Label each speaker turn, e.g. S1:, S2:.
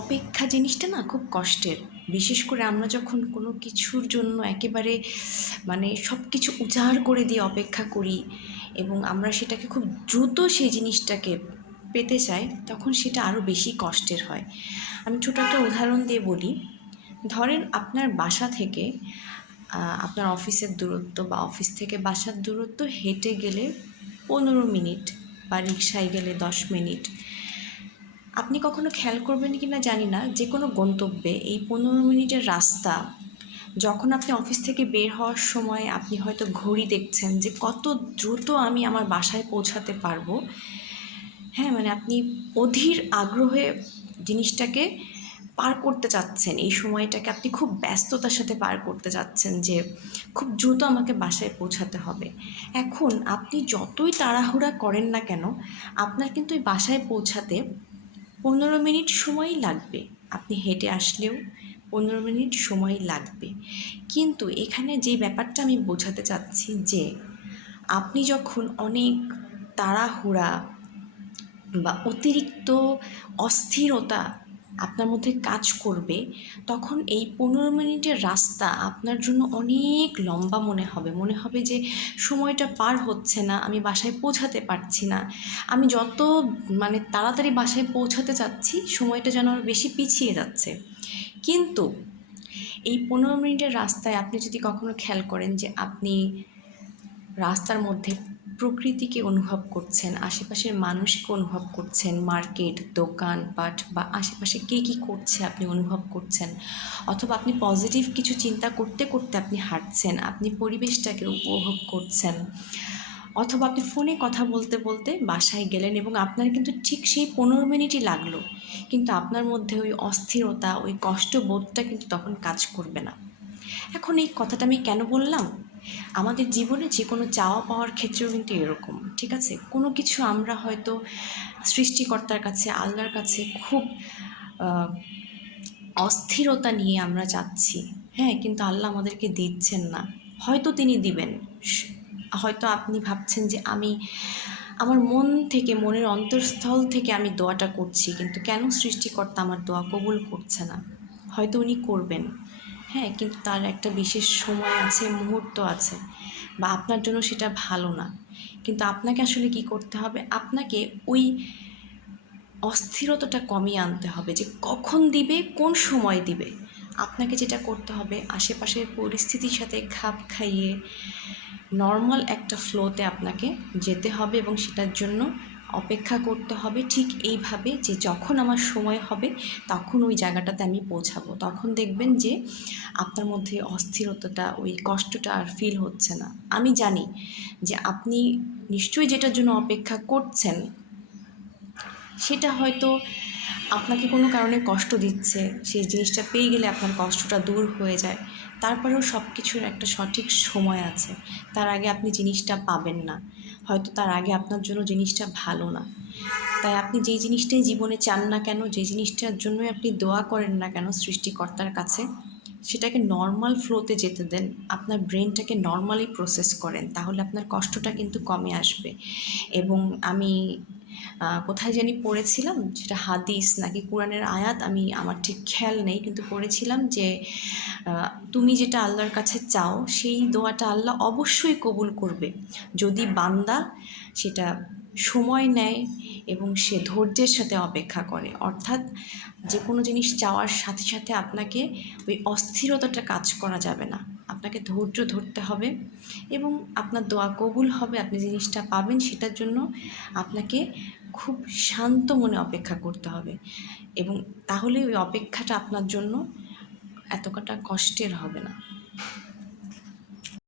S1: অপেক্ষা জিনিসটা না খুব কষ্টের। বিশেষ করে আমরা যখন কোনো কিছুর জন্য একেবারে মানে সব কিছু উজাড় করে দিয়ে অপেক্ষা করি এবং আমরা সেটাকে খুব দ্রুত সেই জিনিসটাকে পেতে চাই, তখন সেটা আরও বেশি কষ্টের হয়। আমি ছোটো একটা উদাহরণ দিয়ে বলি। ধরেন আপনার বাসা থেকে আপনার অফিসের দূরত্ব বা অফিস থেকে বাসার দূরত্ব হেঁটে গেলে পনেরো মিনিট বা রিক্সায় গেলে দশ মিনিট। আপনি কখনো খেয়াল করবেন কি না জানি না, যে কোনো গন্তব্যে এই পনেরো মিনিটের রাস্তা, যখন আপনি অফিস থেকে বের হওয়ার সময় আপনি হয়তো ঘড়ি দেখছেন যে কত দ্রুত আমি আমার বাসায় পৌঁছাতে পারব। হ্যাঁ মানে আপনি অধীর আগ্রহে জিনিসটাকে পার করতে চাচ্ছেন, এই সময়টাকে আপনি খুব ব্যস্ততার সাথে পার করতে চাচ্ছেন যে খুব দ্রুত আমাকে বাসায় পৌঁছাতে হবে। এখন আপনি যতই তাড়াহুড়া করেন না কেন, আপনার কিন্তু ওই বাসায় পৌঁছাতে পনেরো মিনিট সময় লাগবে। আপনি হেঁটে আসলেও পনেরো মিনিট সময় লাগবে। কিন্তু এখানে যে ব্যাপারটা আমি বোঝাতে চাচ্ছি যে, আপনি যখন অনেক তাড়াহুড়া বা অতিরিক্ত অস্থিরতা আপনার মধ্যে কাজ করবে, তখন এই পনেরো মিনিটের রাস্তা আপনার জন্য অনেক লম্বা মনে হবে। মনে হবে যে সময়টা পার হচ্ছে না, আমি বাসায় পৌঁছাতে পারছি না। আমি যত মানে তাড়াতাড়ি বাসায় পৌঁছাতে চাচ্ছি, সময়টা যেন বেশি পিছিয়ে যাচ্ছে। কিন্তু এই পনেরো মিনিটের রাস্তায় আপনি যদি কখনো খেয়াল করেন যে আপনি রাস্তার মধ্যে প্রকৃতিকে অনুভব করছেন, আশেপাশের মানুষকে অনুভব করছেন, মার্কেট দোকানপাট বা আশেপাশে কে কী করছে আপনি অনুভব করছেন? অথবা আপনি পজিটিভ কিছু চিন্তা করতে করতে আপনি হাঁটছেন, আপনি পরিবেশটাকে উপভোগ করছেন। অথবা আপনি ফোনে কথা বলতে বলতে বাসায় গেলেন এবং আপনার কিন্তু ঠিক সেই পনেরো মিনিটই লাগল, কিন্তু আপনার মধ্যে ওই অস্থিরতা, ওই কষ্টবোধটা কিন্তু তখন কাজ করবে না। এখন এই কথাটা আমি কেন বললাম? আমাদের জীবনে যে কোনো চাওয়া পাওয়ার ক্ষেত্রেও কিন্তু এরকম, ঠিক আছে? কোনো কিছু আমরা হয়তো সৃষ্টিকর্তার কাছে, আল্লাহর কাছে খুব অস্থিরতা নিয়ে আমরা যাচ্ছি হ্যাঁ? কিন্তু আল্লাহ আমাদেরকে দিচ্ছেন না। হয়তো তিনি দিবেন। হয়তো আপনি ভাবছেন যে আমি, আমার মন থেকে, মনের অন্তঃস্থল থেকে আমি দোয়াটা করছি, কিন্তু কেন সৃষ্টিকর্তা আমার দোয়া কবুল করছে না? হয়তো উনি করবেন। হ্যাঁ কিন্তু তার একটা বিশেষ সময় আছে, মুহূর্ত আছে বা আপনার জন্য সেটা ভালো না। কিন্তু আপনাকে আসলে কি করতে হবে? আপনাকে ওই অস্থিরতাটা কমিয়ে আনতে হবে যে কখন দিবে, কোন সময় দিবে। আপনাকে যেটা করতে হবে, আশেপাশের পরিস্থিতির সাথে খাপ খাইয়ে নর্মাল একটা ফ্লোতে আপনাকে যেতে হবে এবং সেটার জন্য অপেক্ষা করতে হবে ঠিক এইভাবে যে যখন আমার সময় হবে তখন ওই জায়গাটাতে আমি পৌঁছাবো। তখন দেখবেন যে আপনার মধ্যে অস্থিরতাটা, ওই কষ্টটা আর ফিল হচ্ছে না। আমি জানি যে আপনি নিশ্চয়ই যেটার জন্য অপেক্ষা করছেন, সেটা হয়তো আপনাকে কোনো কারণে কষ্ট দিচ্ছে, সেই জিনিসটা পেয়ে গেলে আপনার কষ্টটা দূর হয়ে যায়। তারপরেও সব কিছুর একটা সঠিক সময় আছে। তার আগে আপনি জিনিসটা পাবেন না। হয়তো তার আগে আপনার জন্য জিনিসটা ভালো না। তাই আপনি যেই জিনিসটাই জীবনে চান না কেন যে জিনিসটার জন্যই আপনি দোয়া করেন না কেন সৃষ্টিকর্তার কাছে, সেটাকে নর্মাল ফ্লোতে যেতে দেন। আপনার ব্রেনটাকে নর্মালি প্রসেস করেন, তাহলে আপনার কষ্টটা কিন্তু কমে আসবে। এবং আমি কোথায় জানি পড়েছিলাম, সেটা হাদিস নাকি কোরআনের আয়াত, আমি, আমার ঠিক খেয়াল নেই, কিন্তু পড়েছিলাম যে তুমি যেটা আল্লাহর কাছে চাও, সেই দোয়াটা আল্লাহ অবশ্যই কবুল করবে। যদি বান্দা সেটা সময় নেয় এবং সে ধৈর্যের সাথে অপেক্ষা করে। অর্থাৎ যে কোনো জিনিস চাওয়ার সাথে সাথে আপনাকে ওই অস্থিরতাটা কাজ করা যাবে না। আপনাকে ধৈর্য ধরতে হবে এবং আপনার দোয়া কবুল হবে। আপনি জিনিসটা পাবেন সেটার জন্য আপনাকে খুব শান্ত মনে অপেক্ষা করতে হবে এবং তাহলে ওই অপেক্ষাটা আপনার জন্য এতটা কষ্টের হবে না।